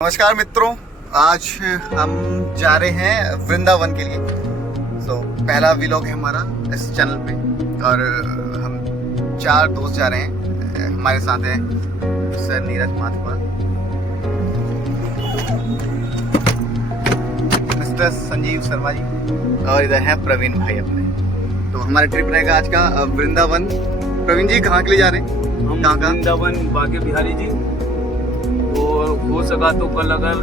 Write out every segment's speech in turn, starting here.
नमस्कार मित्रों, आज हम जा रहे हैं वृंदावन के लिए। पहला व्लॉग है हमारा इस चैनल पे और हम 4 दोस्त जा रहे हैं। हमारे साथ हैं सर नीरज माथुर, मिस्टर संजीव शर्मा जी और इधर है प्रवीण भाई अपने। तो हमारा ट्रिप रहेगा आज का वृंदावन। प्रवीण जी कहाँ के लिए जा रहे हैं? हम वृंदावन बागे बिहारी जी, और हो सका तो कल अगर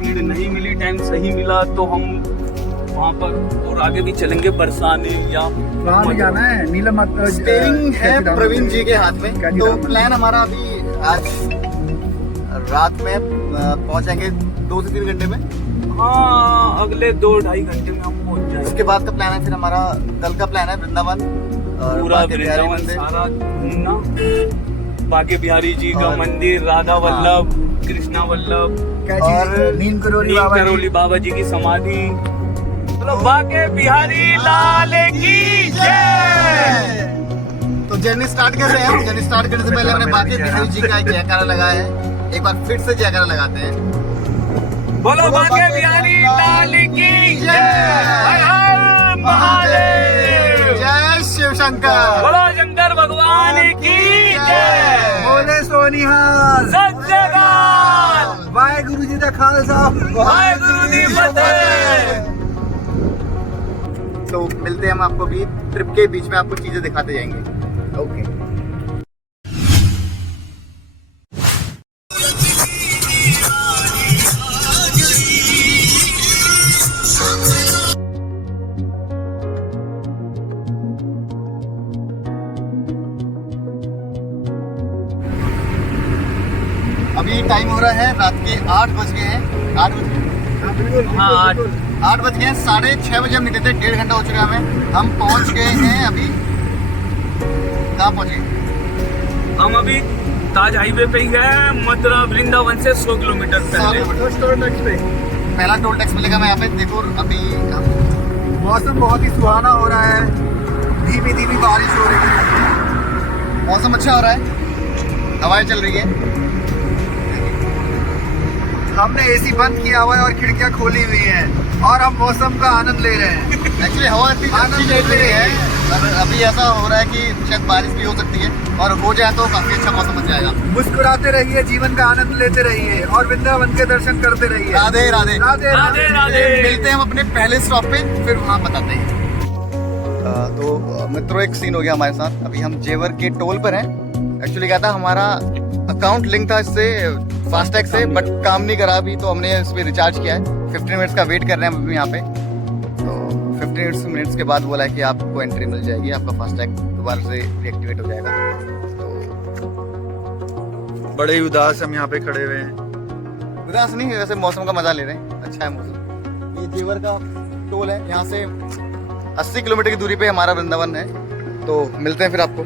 भीड़ नहीं मिली, टाइम सही मिला तो हम वहाँ पर और आगे भी चलेंगे बरसाने या वहाँ भी जाना है। नीलम स्टीयरिंग है प्रवीण जी के हाथ में। तो प्लान हमारा अभी आज रात में पहुंचेंगे 2 से 3 घंटे में। हाँ, अगले 2-2.5 घंटे में हम पहुँच जाएंगे। उसके बाद का प्लान है फिर हमारा कल का प्लान है वृंदावन और पूरा बाके बिहारी वृंदावन मंदिर। सारा घूमना, बागे बिहारी जी का मंदिर, राधा वल्लभ, कृष्णा वल्लभ और नीम करोली बाबा जी की समाधि। मतलब बागे बिहारी लाल की जय। तो जर्नी स्टार्ट कर रहे हैं। जर्नी स्टार्ट करने से पहले हमने बाके बिहारी जी का एक जयकारा लगाया है। एक बार फिर से जयकारा लगाते हैं। बोलो बागे बिहारी लाल की जय। हर हर महादेव। जय शिव शंकर। बोलो शंकर भगवान की जय। बोले सोनिहाल। सत श्री अकाल। वाहेगुरु जी का खालसा, वाहेगुरु जी फतेह। तो मिलते हैं हम आपको भी ट्रिप के बीच में, आपको चीजें दिखाते जाएंगे। ओके। अभी टाइम हो रहा है रात के 8 बज गए हैं। 8 बज गए। हाँ, 8 बज गए। 6:30 बजे हम निकले थे। 1.5 घंटा हो चुका है हमें। हम पहुंच गए हैं अभी। कहाँ पहुंचे? हम अभी ताज हाईवे पे ही है, मथुरा वृंदावन से 100 किलोमीटर पहले। पहला टोल टैक्स मिलेगा मैं यहाँ पे। देखो अभी मौसम बहुत ही सुहाना हो रहा है। धीमी धीमी बारिश हो रही है। मौसम अच्छा हो रहा है, हवाएं चल रही है। हमने एसी बंद किया हुआ है और खिड़कियां खोली हुई हैं और हम मौसम का आनंद ले रहे हैं। एक्चुअली हवा इतनी अच्छी चल रही है, पर अभी ऐसा हो रहा है कि शायद बारिश भी हो सकती है और हो जाए तो काफी अच्छा मौसम बन जाएगा। मुस्कुराते रहिए, जीवन का आनंद लेते रहिए और वृंदावन के दर्शन करते रहिए। राधे राधे। राधे राधे राधे। मिलते हैं हम अपने पहले स्टॉप पे, फिर वहाँ बताते हैं। तो मित्रों एक सीन हो गया हमारे साथ। अभी हम जेवर के टोल पर हैं। एक्चुअली क्या था, हमारा अकाउंट लिंक था इससे फास्टैग से, बट काम नहीं करा अभी। तो हमने इस पर रिचार्ज किया है। 15 मिनट्स का वेट कर रहे हैं अभी यहाँ पे। तो 15 मिनट्स के बाद बोला है कि आपको एंट्री मिल जाएगी, आपका फास्टैग दोबारा से रिएक्टिवेट हो जाएगा। तो बड़े ही उदास हम यहाँ पे खड़े हुए हैं। उदास नहीं है, वैसे मौसम का मजा ले रहे हैं। अच्छा है मौसम। ये जेवर का टोल है। यहाँ से 80 किलोमीटर की दूरी पे हमारा वृंदावन है। तो मिलते हैं फिर आपको।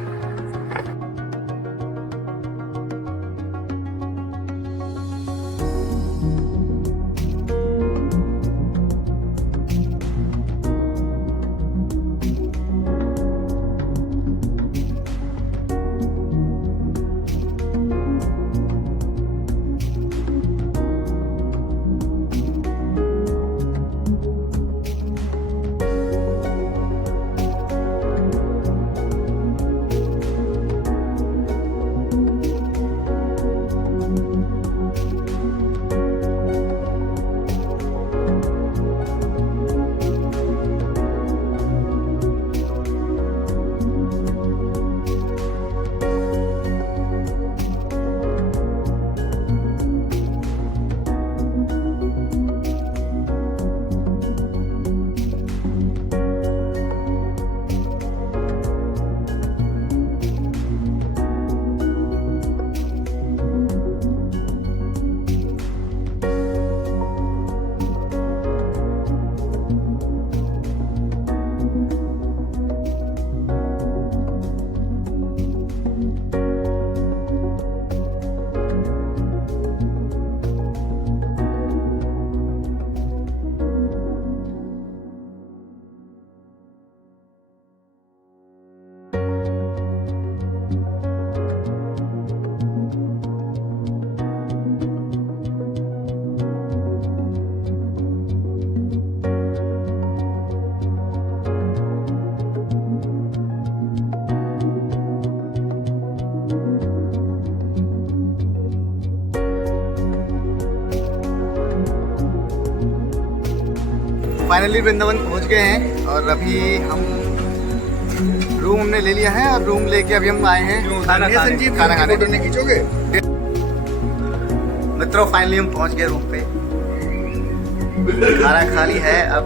फाइनली वृंदावन पहुंच गए हैं और अभी हम रूम हमने ले लिया है और रूम लेके अभी हम आए हैं खाना खाने। फोटो नहीं खींचोगे? मित्रों फाइनली हम पहुंच गए रूम पे। खाना खा ली है, अब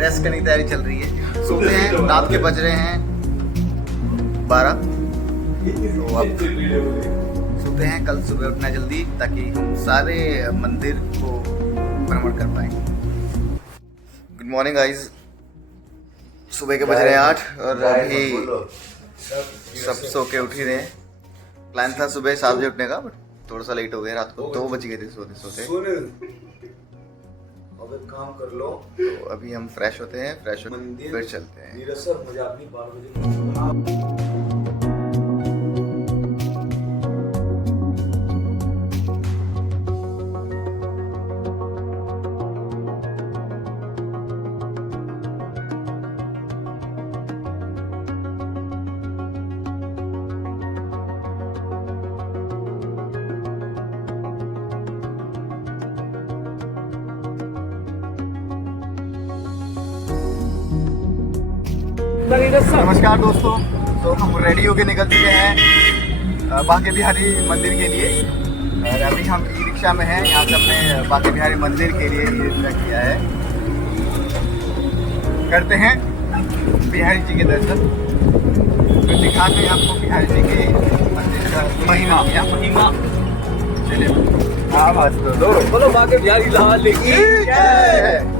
रेस्ट करने की तैयारी चल रही है। सोते हैं, रात के बज रहे हैं 12। तो अब सोते हैं, कल सुबह उठना जल्दी ताकि हम सारे मंदिर को भ्रमण कर पाएंगे। गुड मॉर्निंग गाइस, सुबह के बज रहे हैं 8 और अभी सब सो के उठ ही रहे हैं। प्लान था सुबह 7 बजे उठने का, बट थोड़ा सा लेट हो गया, रात को 2 बज गए थे सोते सोते। अब एक काम कर लो, तो अभी हम फ्रेश होते हैं, फ्रेश होकर फिर चलते हैं। नीरज सर मुझे अपनी 12 बजे नमस्कार दोस्तों, तो हम रेडी होके निकल चुके हैं बांके बिहारी मंदिर के लिए। और अभी हम ई रिक्शा में हैं। यहाँ से हमने बांके बिहारी मंदिर के लिए ई रिक्शा किया है। करते हैं बिहारी जी के दर्शन, तो दिखाते हैं आपको बिहारी जी के मंदिर का महिमा। चलिए आवाज तो दो, बोलो बाके बिहारी लाल की जय।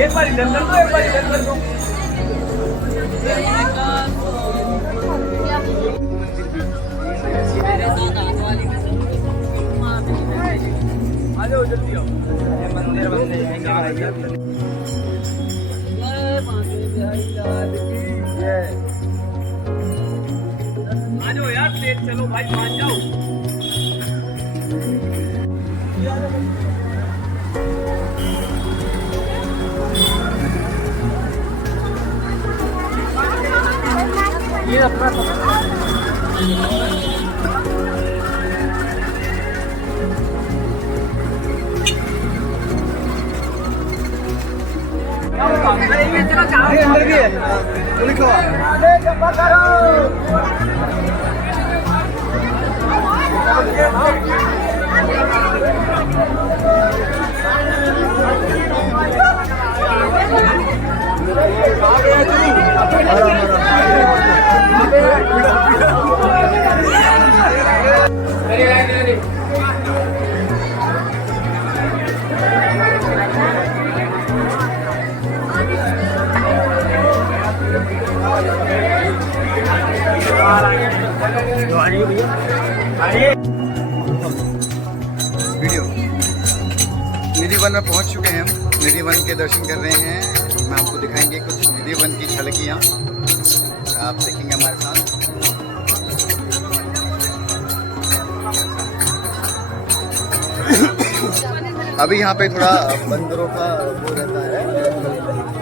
एक बार इधर कर दो, एक बार इधर कर दो। आ जाओ जल्दी आओ। मंदिर बनने जाएंगे। आ जाओ यार, तेज चलो भाई, मान जाओ। ये अपना अंदर भी है, लिखो वीडियो। निधि वन में पहुंच चुके हैं हम, निधि वन के दर्शन कर रहे हैं। मैं आपको दिखाएंगे कुछ निधि वन की झलकियाँ, आप देखेंगे हमारे साथ। अभी यहाँ पे थोड़ा बंदरों का वो रहता है,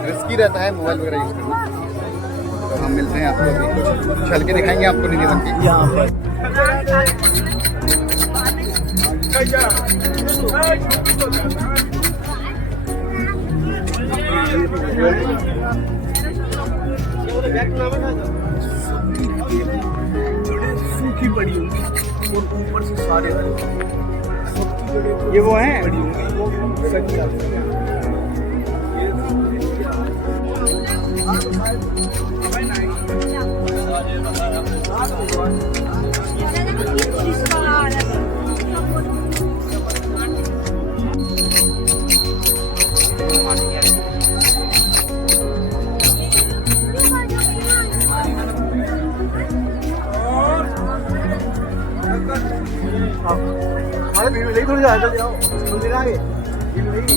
रिस्की रहता है मोबाइल वगैरह यूज करना। तो हम मिलते हैं आपको, अभी कुछ झलके दिखाएंगे आपको निधि वन की। यहाँ पर सूखी पड़ी होंगी और ऊपर से सारे ये वो हैं पड़ी होंगी, सच मिलेगी थोड़ी ज़्यादा जाओ मंदिर आगे ये मिलेगी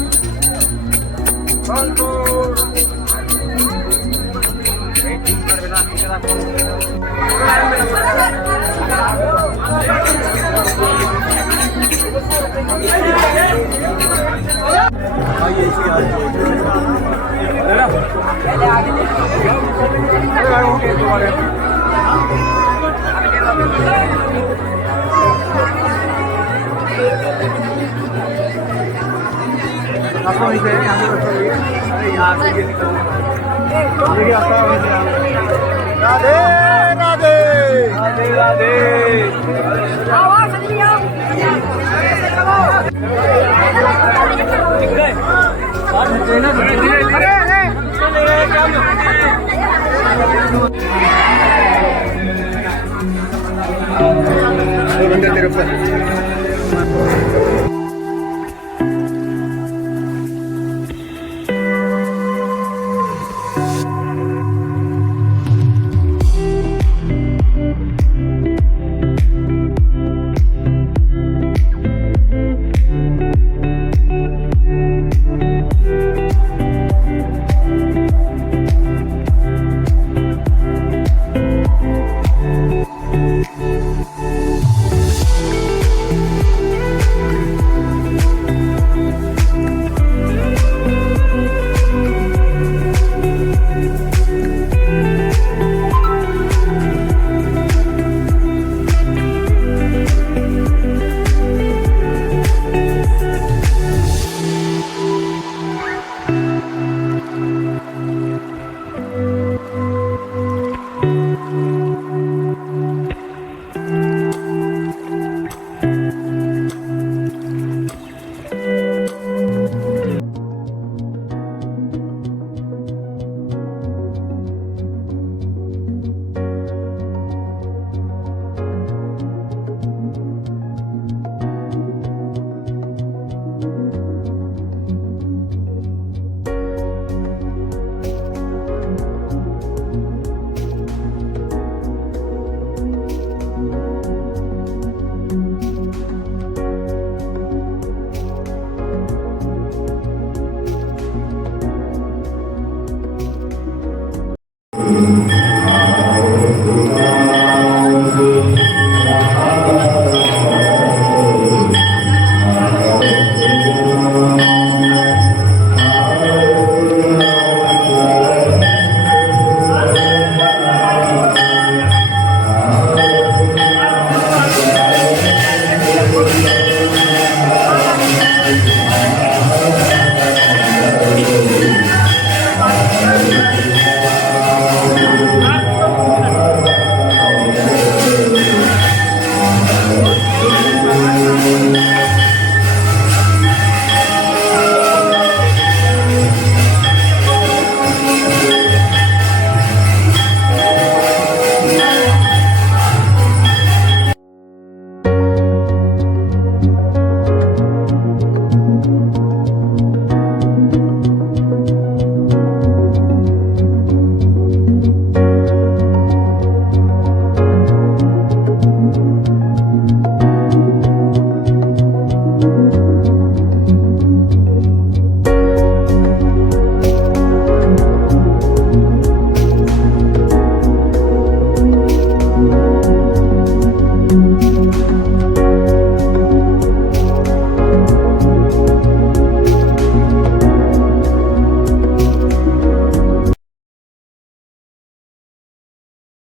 आपको वहीं से यहाँ से रास्ता ये अरे यहाँ से ये निकलना ये रास्ता वहीं से राधे राधे राधे राधे बंदे तेरे ऊपर